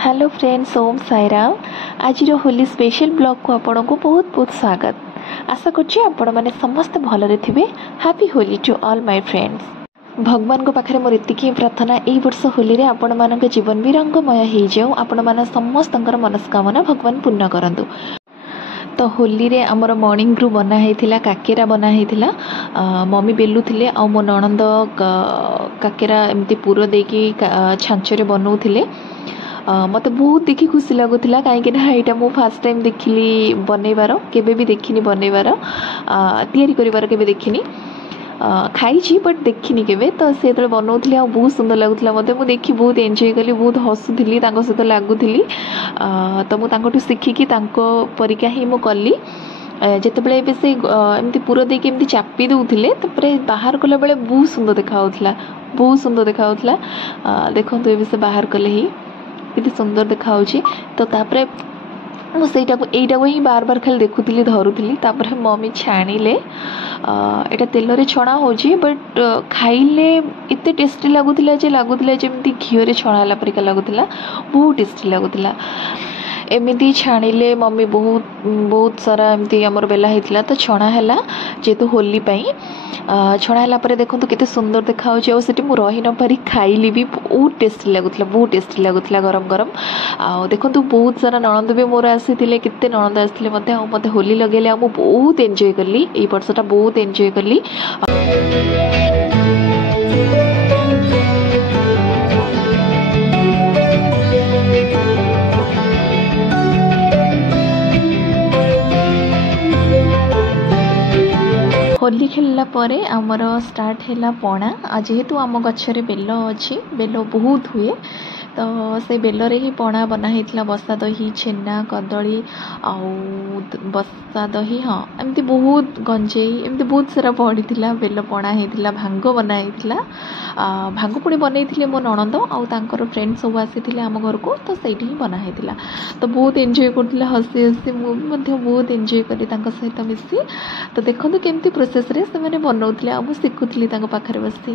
Hello friends, Om Sairam. आज Holi special blog को आपण को बहुत बहुत स्वागत। आशा करछि आपण माने समस्त भलरे थिबे। Happy Holi to all my friends. भगवान को पाखरे मोर एतिकी प्रार्थना एई वर्ष होली रे आपण मानक जीवन भी रंगमय हेइ जाऊ। आपण मान समस्तंकर मनस्कामना भगवान पूर्ण करंतु। तो होली रे हमर मॉर्निंग ग्रू बना हेतिला, काकेरा बना हेतिला। मम्मी बेलु थिले आ मो ननंद काकेरा एमती पूरो देकी छांचरे बनौथिले। मत बहुत देखी खुशी लगुला कहीं यहाँ मु फास्ट टाइम देखिली बनइबार, केबे भी देखिनी बनइबार, तैयारी करिवार केबे देखिनी। खाई बट देखिनी केबे। तो से तो बनाऊली आ बहुत सुंदर लगुला मते। मु देखी बहुत एंजॉय कली, बहुत हसुली, सहित लगुली। तो मुझे शिखिकी परिका ही मु कली। जितेबाला से एमती पूरा देके एमती चापी दौले तो बाहर कला बेले बहुत सुंदर देखा, बहुत सुंदर देखा। देखो से बाहर कले ही कितनी सुंदर देखा। तो तापरे मुझेटा ही बार बार खाली देखुली, धरुली। तापर मम्मी छाणिले। एटा तेल रे छणा होची, बट खाइले इतने टेस्टी लगुला जमी घीओ छणा परिका लगुला, बहुत टेस्टी लगुला। एमती छाणिले मम्मी बहुत बहुत सारा एमती आमर बेला होता। तो छणा है जेहेतु होली छणा है देखो केते सुंदर देखा। आठ मुझे रही न पारी खाइली भी, बहुत टेस्टी लगुला, बहुत टेस्टी लगुला गरम गरम। आ देखो बहुत सारा ननंद भी मोर आसी केते ननंद आसते मत होली लगे। बहुत एंजॉय कली, ये वर्षटा बहुत एंजॉय कली। होली खेलला परे आमर स्टार्ट है पणा। जेहेतु आम गचरे बेल अच्छी, बेल बहुत हुए, तो से बेल रे ही पणा बना होता। बसा दही, छेना, कदली आउ बसा दही, हाँ एमती बहुत गंजेई एमती बहुत सारा पड़ी बेल पणा होता। भांग बना होता, भांग पुणी बनई मो ननंद आउ तांकर फ्रेंड सब आसी आम घर को। तो सही ही बना होता। तो बहुत एंजॉय करते, हसी हसी मुझे बहुत एंजॉय करी सहित मिसी। तो देखो केमती प्रोसेस रे से मैंने बनाऊले, आ शिखुली पाखे बसी।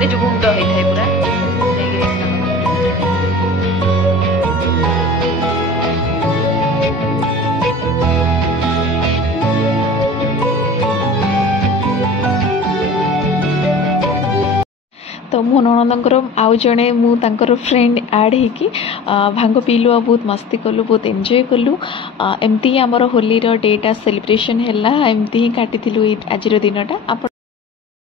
जो गुंड होता है पूरा तो मो ननंदर आउ जड़े मुझे फ्रेंड आड होगी भांग पीलु, बहुत मस्ती कलु, बहुत एंजॉय कलु। एमती ही आमर होली डेटा सेलिब्रेशन है, एमती ही काटी आज दिनटा। आप